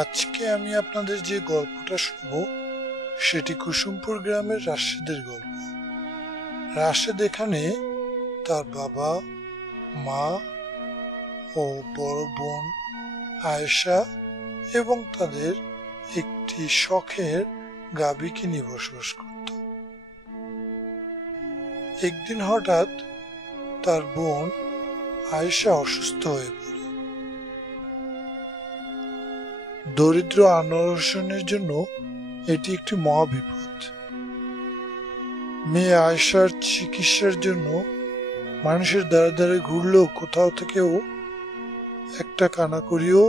আজকে আমি আপনাদের যে গল্পটা শুনবো সেটি কুসুমপুর গ্রামের রাশেদের গল্প। রাশেদ এখানে তার বাবা, মা ও বড় বোন আয়েশা এবং তাদের একটি শখের গাভীকে নিয়ে বসবাস করত। একদিন হঠাৎ তার বোন আয়েশা অসুস্থ হয়ে পড়ে। দরিদ্র আনোয়ার হোসেনের জন্য এটি একটি মহাবিপদ। মেয়ে আয়েশার চিকিৎসার জন্য মানুষের দ্বারে দ্বারে ঘুরলেও কোথাও থেকেও একটা কানাকড়িও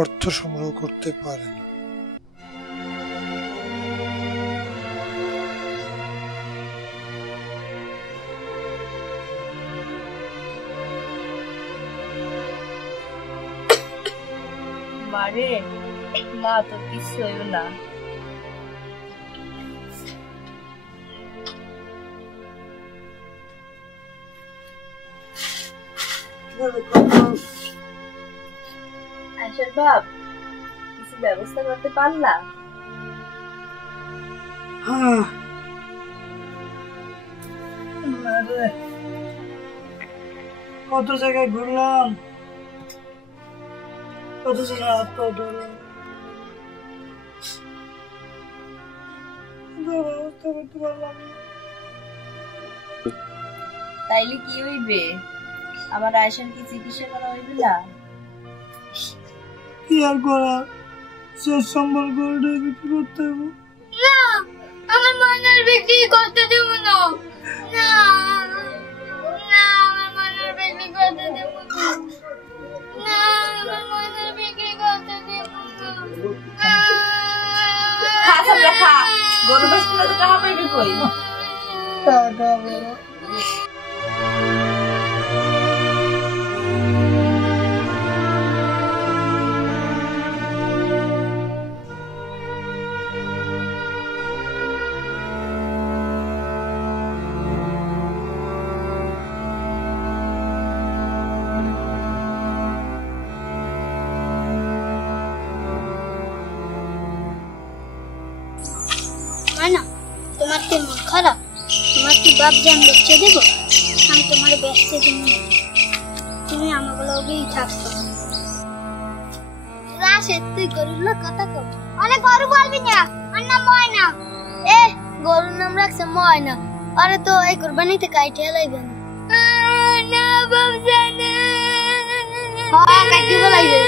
অর্থ সংগ্রহ করতে পারে না। মারে না, তো কিছু হইল না। আয়শার বাপ, কিছু ব্যবস্থা করতে পারলা? কত জায়গায় ঘুরলাম, কত জায়গায় হাত পা ধরলাম, ব্যবস্থা করতে পারলাম না। তাইলে কি হইবে? আমার আয়শার কি চিকিৎসা করা হইবে না? কি আর করা, শেষ সম্বল গরুটা বিক্রি করতে হবে। না, আমার ময়নার বিক্রি করতে দেব না। না না, আমার ময়নার বিক্রি করতে দেব না। না, আমার ময়নার বিক্রি করতে দেব না। খা সামনে খা, গরু বেচতে তো টাকা পাইবে কই? টাকা বেরো। মানা, তোমার কি মন খারাপ? তোমার কি বাপ জান বেচে দেব? আমি তোমার বেচতে দিব না, তুমি আমাকে লগেই থাকতো। রাশেদ, তুই গরুর লোক কথা কর। অনেক গরু বলবি না, আমার নাম ময়না। গরুর নাম রাখছে ময়না, আরে তো এই কুরবানিতে কাইটে লাইবে না। না বাপ জানে, হ্যাঁ কাইটে লাইবে।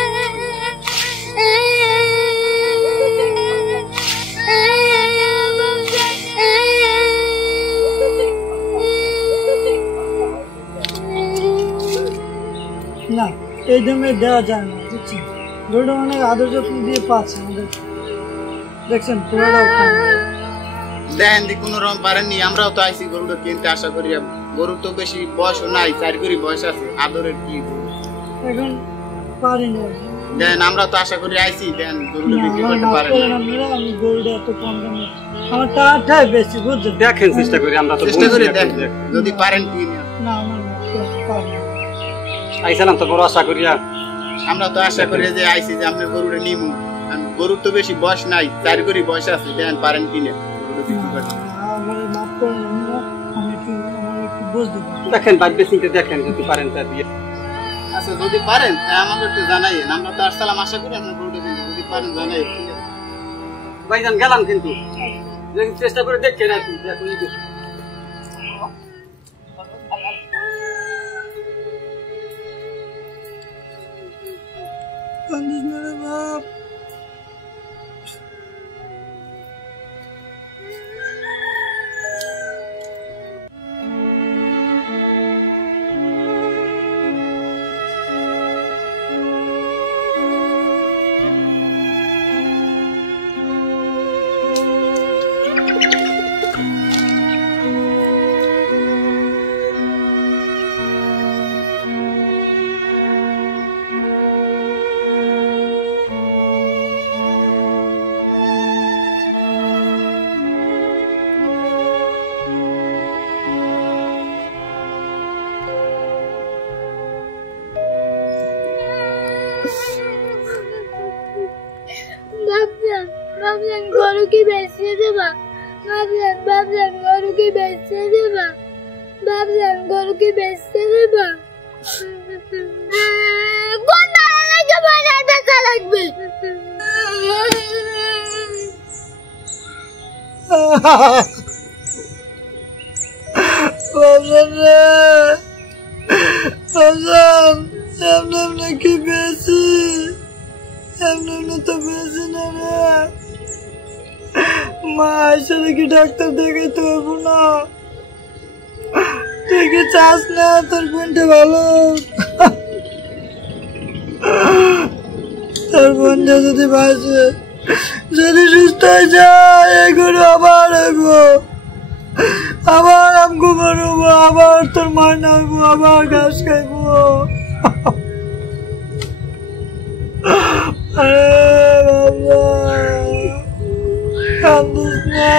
না, এই দামে দেওয়া যায় না, বুঝছি। গরুটা অনেক আদর যত্ন দিয়ে পাচ্ছে আমাদের, দেখছেন পুরোটাও দেন দি কোনো রকম পারেননি। আমরাও তো আইসি গরুটা কিনতে আশা করি। গরুর তো বেশি বয়সও নাই, 4 করি বয়স আছে, আদরের কি এখন পারি না। দেন আমরা তো আশা করি আইসি, দেন গরুটা বিক্রি করতে পারেন না। আমি গরুটা এত কম দামে, আমার টাকাটাই বেশি, বুঝছেন। দেখেন চেষ্টা করি, আমরা তো চেষ্টা করে দেন যদি পারেন কি না। না আমার পারি না। আইসালাম তো বড় আশা করিয়া। আমরা তো আশা করি যে আইসি যে আপনি গরুটা নিমু। গরুর তো বেশি বয়স নাই, 4 করি বয়স আছে, দেন পারেন কি না গরুটা বিক্রি করতে। আমার মাফ করে আমি একটু বুঝ দিব। দেখেন বাইবে চিনতে দেখেন, যদি পারেন তা দিয়ে। আচ্ছা যদি পারেন আমাকে একটু জানাইয়েন, আমরা তো আসসালাম আশা করি আপনার গরুটা কিনতে, যদি পারেন জানাই। ভাইজান গেলাম, কিন্তু চেষ্টা করে দেখেন আর কি। কান্দিস না রে বাপ। গরু কি বেচে দেবা? বাবজান গরু কি বেচে দেবা? বাবজান গরু কি বেচে দেবা? কোন দাঁড়া লাগে বাজার বেচা লাগবে? বাবজান রে, বাবজান এমনি কি বেশি? এমনি তো বেশি না রে। মা এসে দেখি ডাক্তার দেখাইতে পারবো না। তুই কি চাস না তোর বোনটা ভালো? তোর বোনটা যদি বাঁচে, যদি সুস্থ হয়ে যায়, এগুলো আবার হইব, আবার আমগো বানাবো, আবার তোর ময়না হইব, আবার ঘাস খাইব। আরে বাবা কান্দিস না।